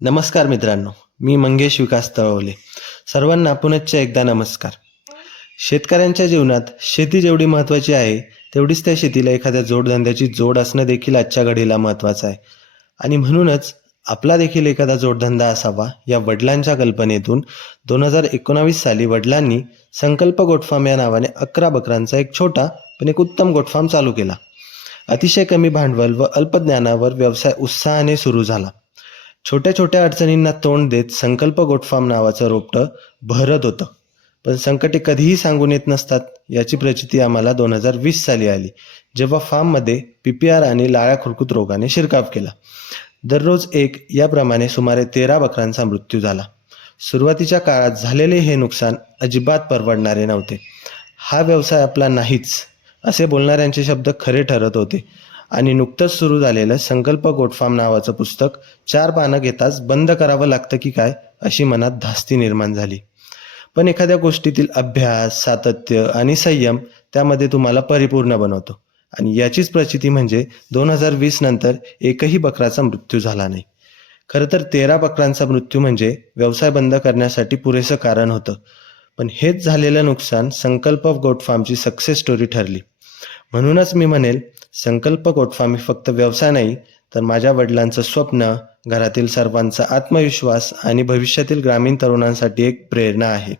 नमस्कार मित्रांनो, मी मंगेश विकास तळवले. सर्वांना पुनश्च एकदा नमस्कार. शेतकऱ्यांच्या जीवनात शेती जेवढी महत्त्वाची आहे, तेवढीच त्या शेतीला एखाद्या जोडधंद्याची जोड असणं देखील आजच्या घडीला महत्त्वाचं आहे. आणि म्हणूनच आपला देखील एखादा जोडधंदा असावा या वडिलांच्या कल्पनेतून 2019 साली वडिलांनी संकल्प गोट फार्म या नावाने 11 बकरांचा एक छोटा पण एक उत्तम गोट फार्म चालू केला. अतिशय कमी भांडवल व अल्पज्ञानावर व्यवसाय उत्साहाने सुरू झाला. छोट्या छोट्या अडचणींना तोंड देत संकल्प गोट फार्म नावाचं रोपटं बहरत होतं. पण संकटे कधीही सांगून येत नसतात याची प्रचिती आम्हाला 2020 साली आली, जेव्हा फार्ममध्ये PPR आणि लाळ्या खुरकूत रोगाने शिरकाव केला. दररोज एक याप्रमाणे सुमारे 13 बकरांचा मृत्यू झाला. सुरुवातीच्या काळात झालेले हे नुकसान अजिबात परवडणारे नव्हते. हा व्यवसाय आपला नाहीच असे बोलणाऱ्यांचे शब्द खरे ठरत होते. आणि नुकतंच सुरू झालेलं संकल्प गोट फार्म नावाचं पुस्तक 4 पानं घेताच बंद करावं लागतं की काय अशी मनात धास्ती निर्माण झाली. पण एखाद्या गोष्टीतील अभ्यास, सातत्य आणि संयम त्यामध्ये तुम्हाला परिपूर्ण बनवतो. आणि याचीच प्रचिती म्हणजे 2020 नंतर एकही बकराचा मृत्यू झाला नाही. खरं तर 13 बकरांचा मृत्यू म्हणजे व्यवसाय बंद करण्यासाठी पुरेसं कारण होतं. पण हेच झालेलं नुकसान संकल्प गोट फार्मची सक्सेस स्टोरी ठरली. म्हणूनच मी म्हणेल, संकल्प गोट फार्म ही फक्त व्यवसाय नाही, तर माझ्या वडिलांचं स्वप्न, घरातील सर्वांचा आत्मविश्वास आणि भविष्यातील ग्रामीण तरुणांसाठी एक प्रेरणा आहे.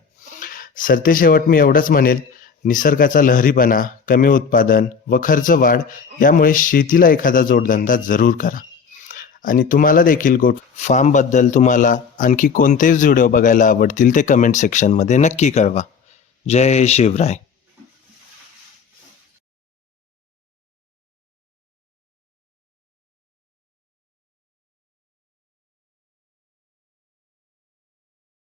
सरतेशेवट मी एवढंच म्हणेल, निसर्गाचा लहरीपणा, कमी उत्पादन व खर्च वाढ यामुळे शेतीला एखादा जोडधंदा जरूर करा. आणि तुम्हाला देखील गोट फार्मबद्दल तुम्हाला आणखी कोणतेच व्हिडिओ बघायला आवडतील ते कमेंट सेक्शनमध्ये नक्की कळवा. जय शिवराय.